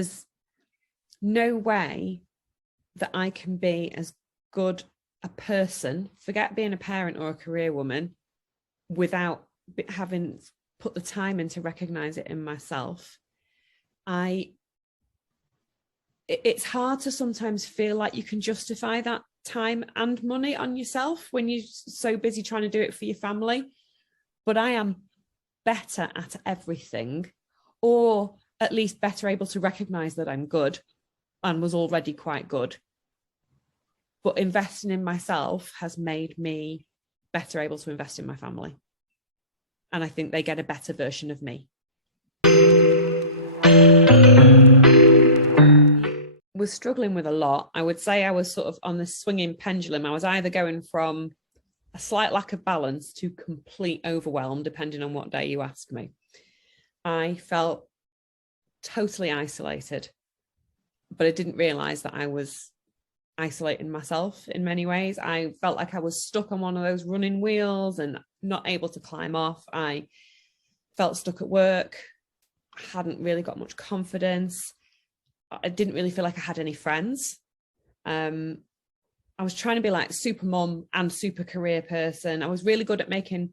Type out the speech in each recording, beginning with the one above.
there's no way that I can be as good a person, forget being a parent or a career woman, without having put the time in to recognize it in myself. It's hard to sometimes feel like you can justify that time and money on yourself when you're so busy trying to do it for your family. But I am better at everything, or at least better able to recognize that I'm good and was already quite good. But investing in myself has made me better able to invest in my family. And I think they get a better version of me. Was struggling with a lot. I would say I was sort of on the swinging pendulum. I was either going from a slight lack of balance to complete overwhelm, depending on what day you ask me. I felt totally isolated, but I didn't realize that I was isolating myself in many ways. I felt like I was stuck on one of those running wheels and not able to climb off. I felt stuck at work. I hadn't really got much confidence. I didn't really feel like I had any friends. I was trying to be like super mom and super career person. I was really good at making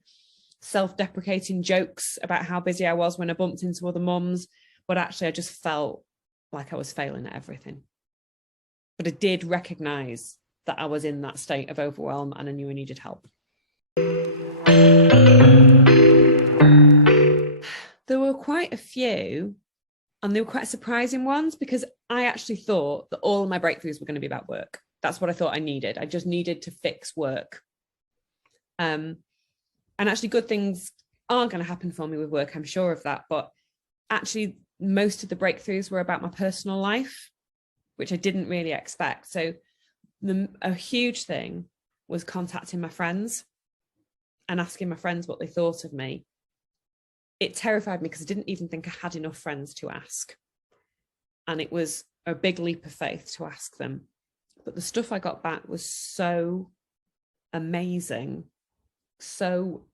self-deprecating jokes about how busy I was when I bumped into other mums, but actually I just felt like I was failing at everything. But I did recognize that I was in that state of overwhelm and I knew I needed help. There were quite a few, and they were quite surprising ones, because I actually thought that all of my breakthroughs were going to be about work. That's what I thought I needed. I just needed to fix work. And actually good things are going to happen for me with work, I'm sure of that. But actually most of the breakthroughs were about my personal life, which I didn't really expect. So a huge thing was contacting my friends and asking my friends what they thought of me. It terrified me because I didn't even think I had enough friends to ask. And it was a big leap of faith to ask them. But the stuff I got back was so amazing, so,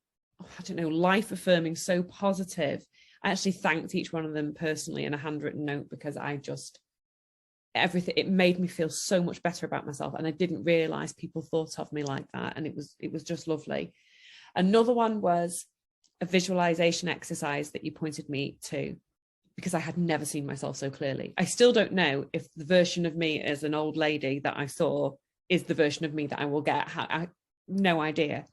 I don't know, life affirming, so positive. I actually thanked each one of them personally in a handwritten note, because everything, it made me feel so much better about myself. And I didn't realize people thought of me like that. And it was just lovely. Another one was a visualization exercise that you pointed me to, because I had never seen myself so clearly. I still don't know if the version of me as an old lady that I saw is the version of me that I will get. I have no idea,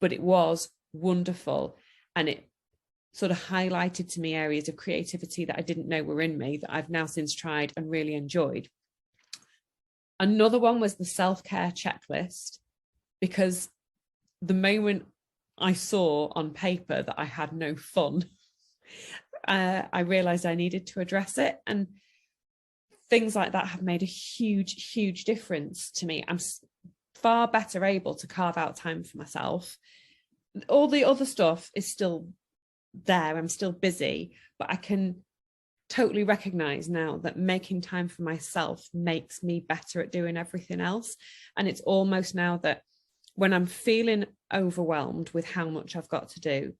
but it was wonderful. And it sort of highlighted to me areas of creativity that I didn't know were in me that I've now since tried and really enjoyed. Another one was the self-care checklist, because the moment I saw on paper that I had no fun, I realized I needed to address it. And things like that have made a huge, huge difference to me. I'm far better able to carve out time for myself. All the other stuff is still there. I'm still busy, but I can totally recognize now that making time for myself makes me better at doing everything else. And it's almost now that when I'm feeling overwhelmed with how much I've got to do,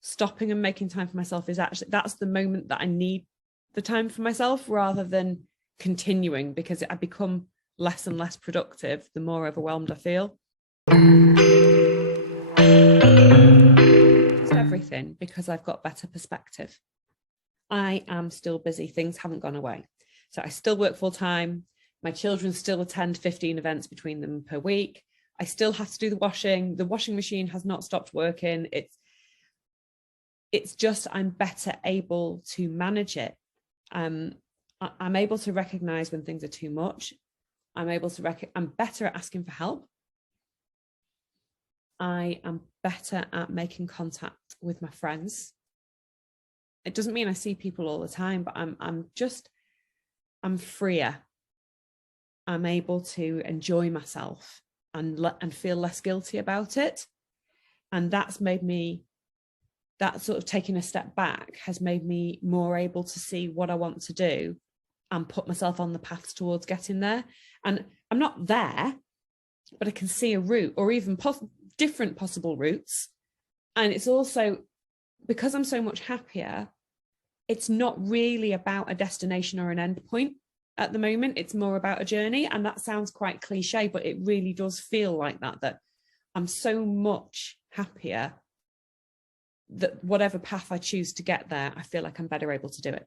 stopping and making time for myself is actually, that's the moment that I need the time for myself, rather than continuing, because I become less and less productive the more overwhelmed I feel. It's everything, because I've got better perspective. I am still busy. Things haven't gone away. So I still work full time. My children still attend 15 events between them per week. I still have to do the washing. The washing machine has not stopped working. It's just, I'm better able to manage it. I'm able to recognize when things are too much. I'm better at asking for help. I am better at making contact with my friends. It doesn't mean I see people all the time, but I'm freer. I'm able to enjoy myself and feel less guilty about it. And that's made me, that sort of taking a step back has made me more able to see what I want to do and put myself on the paths towards getting there. And I'm not there, but I can see a route, or even different possible routes. And it's also, because I'm so much happier, it's not really about a destination or an end point at the moment. It's more about a journey. And that sounds quite cliche, but it really does feel like that I'm so much happier that whatever path I choose to get there, I feel like I'm better able to do it.